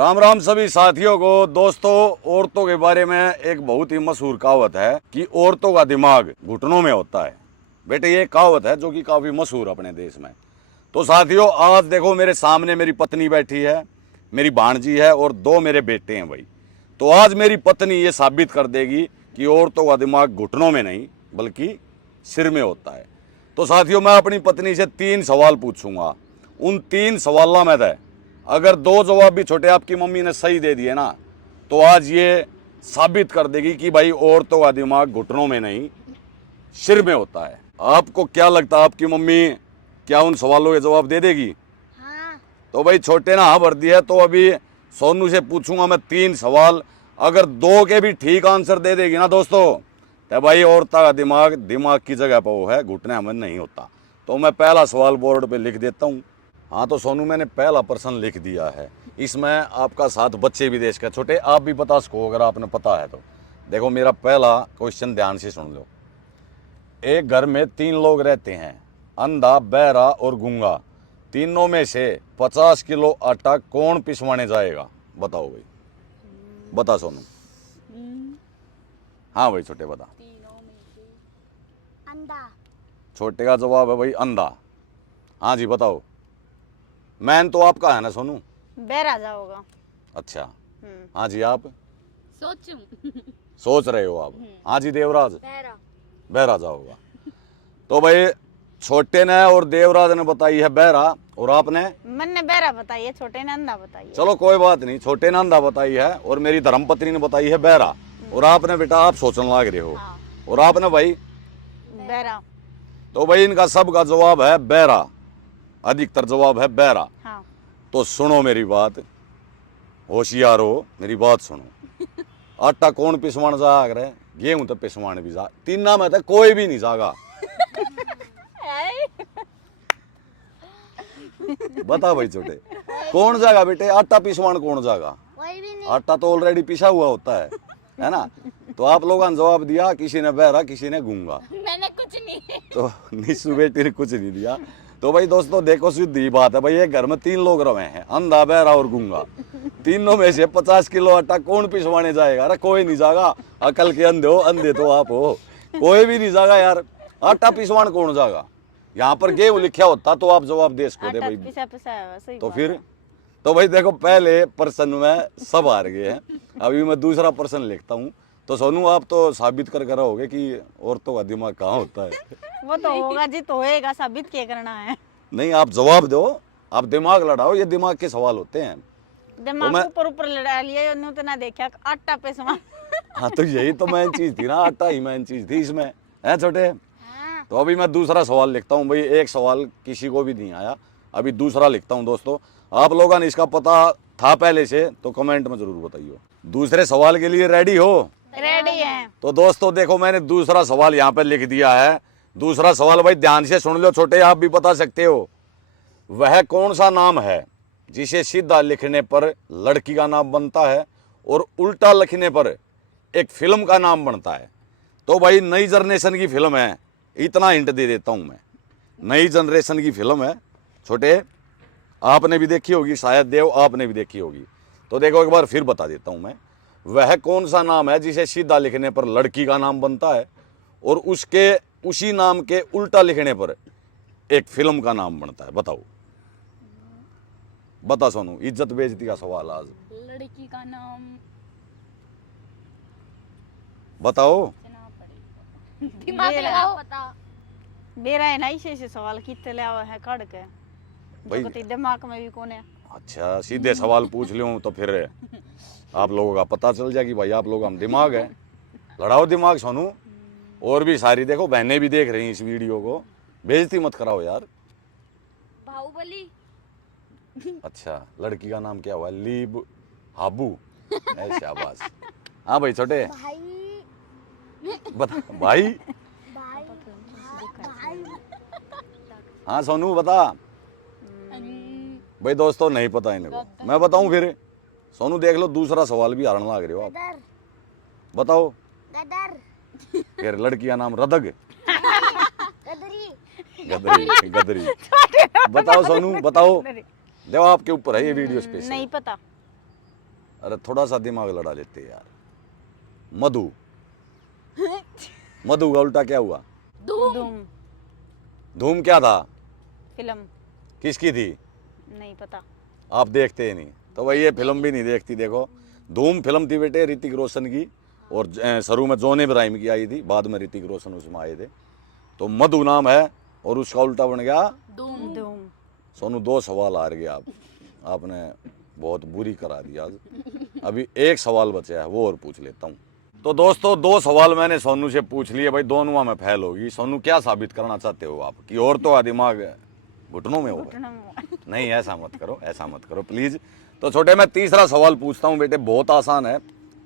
राम राम सभी साथियों को। दोस्तों, औरतों के बारे में एक बहुत ही मशहूर कहावत है कि औरतों का दिमाग घुटनों में होता है। बेटे, ये कहावत है जो कि काफी मशहूर अपने देश में। तो साथियों, आज देखो मेरे सामने मेरी पत्नी बैठी है, मेरी भांजी है और दो मेरे बेटे हैं भाई। तो आज मेरी पत्नी ये साबित कर देगी कि औरतों का दिमाग घुटनों में नहीं बल्कि सिर में होता है। तो साथियों, मैं अपनी पत्नी से 3 सवाल पूछूंगा। उन 3 सवालों में से अगर 2 जवाब भी छोटे आपकी मम्मी ने सही दे दिए ना, तो आज ये साबित कर देगी कि भाई औरतों का दिमाग घुटनों में नहीं सिर में होता है। आपको क्या लगता है, आपकी मम्मी क्या उन सवालों के जवाब दे देगी? हाँ। तो भाई छोटे ने हाँ भर दिया। तो अभी सोनू से पूछूंगा मैं 3 सवाल। अगर 2 के भी ठीक आंसर दे देगी ना दोस्तों, तो भाई औरता का दिमाग की जगह पर वो है, घुटने में नहीं होता। तो मैं पहला सवाल बोर्ड पे लिख देता हूँ। हाँ तो सोनू, मैंने पहला प्रश्न लिख दिया है। इसमें आपका साथ बच्चे विदेश का। छोटे, आप भी बता सको अगर आपने पता है तो। देखो मेरा पहला क्वेश्चन ध्यान से सुन लो। एक घर में 3 लोग रहते हैं, अंधा, बहरा और गूंगा। तीनों में से 50 किलो आटा कौन पिसवाने जाएगा? बताओ भाई, बता सोनू। हाँ भाई छोटे बता। अंधा। छोटे का जवाब है भाई अंधा। हाँ जी बताओ। मैन तो आपका है ना सोनू? बहरा जाओगा। अच्छा, हाँ जी आप सोचूं। सोच रहे हो आप? हाँ जी देवराज? बहरा। बहरा जाओगा। तो भाई छोटे ने और देवराज ने बताई है बहरा, और आपने? मैंने बहरा बताई है, छोटे ने अंधा बताई है। चलो कोई बात नहीं, छोटे ने अंधा बताई है और मेरी धर्मपत्नी ने बताई है बहरा। और आपने बेटा, आप सोचने लग रहे हो। हाँ। और आपने भाई? बहरा। तो भाई इनका सबका जवाब है बहरा, अधिकतर जवाब है बहरा। हाँ। तो सुनो मेरी बात, होशियार हो, मेरी बात सुनो। आटा कौन पिसवान जाग रहे? गेहूं तो पिसवान भी जा, तीना में तो कोई भी नहीं जागा। बता भाई छोटे, कौन जागा बेटे आटा पिसवान? कौन जागा? कोई भी नहीं। आटा तो ऑलरेडी पिसा हुआ होता है ना? तो आप लोगों ने जवाब दिया, किसी ने बहरा, किसी ने गूंगा। मैंने कुछ नहीं। तो निशु बेटी ने कुछ नहीं दिया। तो भाई दोस्तों देखो, सीधी बात है भाई, एक घर में 3 लोग रहे हैं, अंधा, बहरा और गूंगा। तीनों में से 50 किलो आटा कौन पिसवाने जाएगा? अरे कोई नहीं जाएगा। अकल के अंधे हो, अंधे तो आप हो, कोई भी नहीं जाएगा यार। आटा पिसवान कौन जाएगा? यहाँ पर गेहूं लिखा होता तो आप जवाब दे सको दे भाई। पिसा पिसा है, सही तो बात फिर है। तो भाई देखो, पहले प्रश्न में सब हार गए हैं। अभी मैं दूसरा प्रश्न लिखता हूँ। तो सोनू, आप तो साबित कर रहोगे कि औरतों का दिमाग कहाँ होता है। वो तो होगा जी, तो होएगा, साबित क्या करना है? नहीं, आप जवाब दो, आप दिमाग लड़ाओ, ये दिमाग के सवाल होते हैं। दिमाग मैं- ऊपर ऊपर लड़ा लिया, उन्होंने तो ना देखा आटा पिसवा। हाँ तो यही तो मेन चीज थी ना, आटा ही मेन चीज थी इसमें, है छोटे? हाँ। तो अभी मैं दूसरा सवाल लिखता हूँ भाई। एक सवाल किसी को भी नहीं आया, अभी दूसरा लिखता हूँ। दोस्तों, आप लोगों ने इसका पता था पहले से तो कमेंट में जरूर बताइए। दूसरे सवाल के लिए रेडी हो? रेडी है। तो दोस्तों देखो, मैंने दूसरा सवाल यहाँ पे लिख दिया है। दूसरा सवाल भाई ध्यान से सुन लो छोटे, आप भी बता सकते हो। वह कौन सा नाम है जिसे सीधा लिखने पर लड़की का नाम बनता है और उल्टा लिखने पर एक फिल्म का नाम बनता है? तो भाई नई जनरेशन की फिल्म है, इतना हिंट दे देता हूं मैं। नई जनरेशन की फिल्म है छोटे, आपने भी देखी होगी शायद, देव आपने भी देखी होगी। तो देखो एक बार फिर बता देता हूं मैं। वह कौन सा नाम है जिसे सीधा लिखने पर लड़की का नाम बनता है और उसके उसी नाम के उल्टा लिखने पर एक फिल्म का नाम बनता है? बताओ, बता सोनू, इज्जत बेइज्जती का सवाल आज। लड़की का नाम बताओ। दिमाग लगाओ। पता। मेरा है ना, इसे से सवाल कितने ले आवा है काट के, भाई- जो कहती दिमाग में भी कौन है। अच्छा, सीधे सवाल पूछ लूं तो फिर आप लोगों का पता चल जाए कि भाई आप लोग हम दिमाग है। लड़ाओ दिमाग सोनू। और भी सारी देखो बहनें भी देख रही हैं इस वीडियो को, बेइज्जती मत कराओ यार। बाहुबली। अच्छा, लड़की का नाम क्या हुआ? लीब हाबू। ऐसे आवाज। हाँ भाई छोटे, भाई। बता भाई। भाई। भाई। हाँ सोनू बता। भाई दोस्तों नहीं पता इनको, मैं बताऊं फिर? सोनू देख लो, दूसरा सवाल भी हारने लग रहे हो आप। गदर। बताओ। गदर। फिर लड़की का नाम रदग, गदरी। गदरी, गदरी। बताओ सोनू, बताओ। देखो आपके ऊपर है ये वीडियो स्पेशल। नहीं पता। अरे थोड़ा सा दिमाग लड़ा लेते यार। मधु, मधु का उल्टा क्या हुआ? धूम धूम क्या था? फिल्म। किसकी थी? नहीं पता। आप देखते ही नहीं तो भाई ये फिल्म भी नहीं देखती। देखो धूम फिल्म थी बेटे ऋतिक रोशन की, और शुरू में जॉन इब्राहिम की आई थी, बाद में ऋतिक रोशन उसमें आए थे। तो मधु नाम है और उसका उल्टा बन गया धूम। धूम। सोनू 2 सवाल हार गया आप। आपने बहुत बुरी करा दी आज। अभी एक सवाल बचा है वो और पूछ लेता हूँ। तो दोस्तों 2 सवाल मैंने सोनू से पूछ लिए भाई, दोनों में फेल होगी। सोनू क्या साबित करना चाहते हो आप कि औरतों का दिमाग घुटनों में होगा? नहीं ऐसा मत करो, ऐसा मत करो प्लीज। तो छोटे मैं तीसरा सवाल पूछता हूँ बेटे, बहुत आसान है,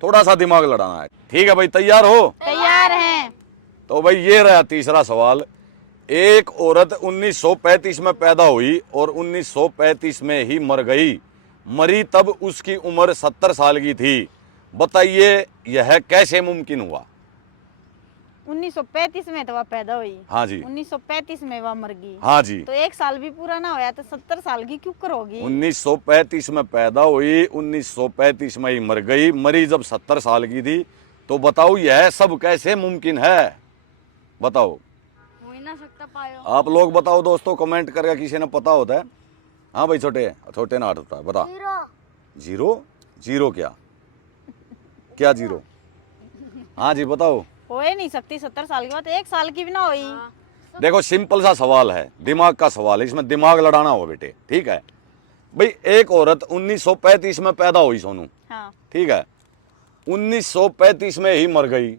थोड़ा सा दिमाग लड़ाना है। ठीक है भाई, तैयार हो? तैयार हैं। तो भाई ये रहा तीसरा सवाल। एक औरत 1935 में पैदा हुई और 1935 में ही मर गई। मरी तब उसकी उम्र 70 साल की थी। बताइए यह कैसे मुमकिन हुआ? 1935 में तो वह पैदा हुई। हाँ जी। 1935 में वह मर गई। हाँ जी। तो 1 साल भी पूरा ना होया तो 70 साल की क्यों करोगी? 1935 में पैदा हुई, 1935 में ही मर गई। मरी जब 70 साल की थी। तो बताओ यह सब कैसे मुमकिन है? बताओ। हो ही ना सकता पायो। आप लोग बताओ दोस्तों, कमेंट करके किसी ने पता होता है? हाँ भाई छोटे, छोटे ना हाथ उठा, बता। जीरो? जीरो क्या क्या जीरो? हाँ जी बताओ। हो ही नहीं सकती 70 साल की बात, 1 साल की भी ना हुई। देखो सिंपल सा सवाल है, दिमाग का सवाल है, इसमें दिमाग लड़ाना हो बेटे। ठीक है भाई, एक औरत 1935 में पैदा हुई सोनू। हाँ। ठीक है, 1935 में ही मर गई।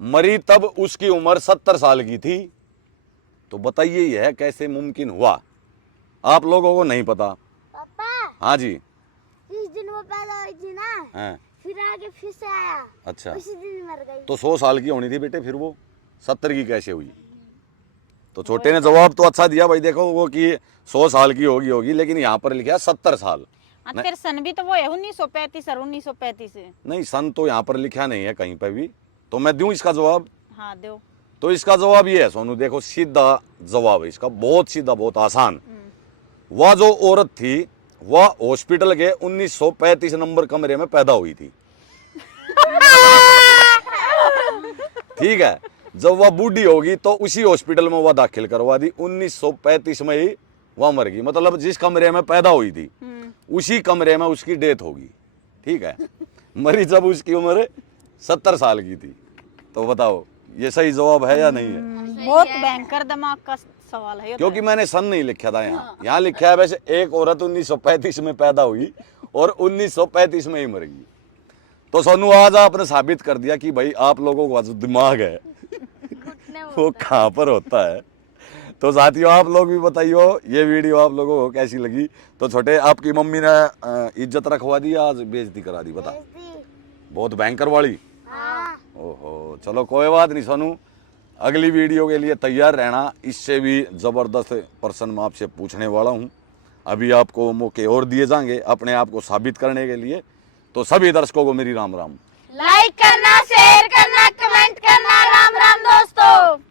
मरी तब उसकी उम्र 70 साल की थी। तो बताइए यह कैसे मुमकिन हुआ? आप लोगों को नहीं पता? पापा हाँ जी। इस दिन वो पैदा हुई थी ना, हाँ। फिर आगे फिर से आया, अच्छा, उसी दिन मर गई। तो 100 साल की होनी थी बेटे, फिर वो 70 की कैसे हुई? तो छोटे ने जवाब तो अच्छा दिया भाई। देखो वो कि 100 साल की होगी, लेकिन यहाँ पर लिखा 70 साल। फिर सन भी तो वो है 1935 और 1935 है। नहीं, सन तो यहाँ पर लिखा नहीं है कहीं पर भी। तो मैं दूं इसका जवाब? हाँ दो। तो इसका जवाब ये है सोनू, देखो सीधा जवाब है इसका, बहुत सीधा, बहुत आसान। वह जो औरत थी वह हॉस्पिटल के 1935 नंबर कमरे में पैदा हुई थी। ठीक है, जब वह बूढ़ी होगी तो उसी हॉस्पिटल में वह दाखिल करवा दी। 1935 में ही वह मर गई, मतलब जिस कमरे में पैदा हुई थी उसी कमरे में उसकी डेथ होगी। ठीक है, मरी जब उसकी उम्र 70 साल की थी। तो बताओ ये सही जवाब है या नहीं है? बहुत भयंकर दिमाग का सवाल है ये तो। क्योंकि मैंने सन नहीं लिखा था यहाँ लिखा है वैसे एक औरत 1935 में पैदा हुई और 1935 में ही मर गई। तो सोनू आज आपने साबित कर दिया कि भाई आप लोगों का जो दिमाग है वो कहाँ पर होता है। तो साथियों आप लोग भी बताइए ये वीडियो आप लोगों को कैसी लगी। तो छोटे आपकी मम्मी ने इज्जत रखवा दी आज बेइज्जती करा दी? बता। बहुत भयंकर वाली। हाँ। ओहो, चलो कोई बात नहीं सोनू, अगली वीडियो के लिए तैयार रहना। इससे भी ज़बरदस्त प्रश्न मैं आपसे पूछने वाला हूँ। अभी आपको मौके और दिए जाएंगे अपने आप को साबित करने के लिए। तो सभी दर्शकों को मेरी राम राम। लाइक करना, शेयर करना, कमेंट करना। राम राम दोस्तों।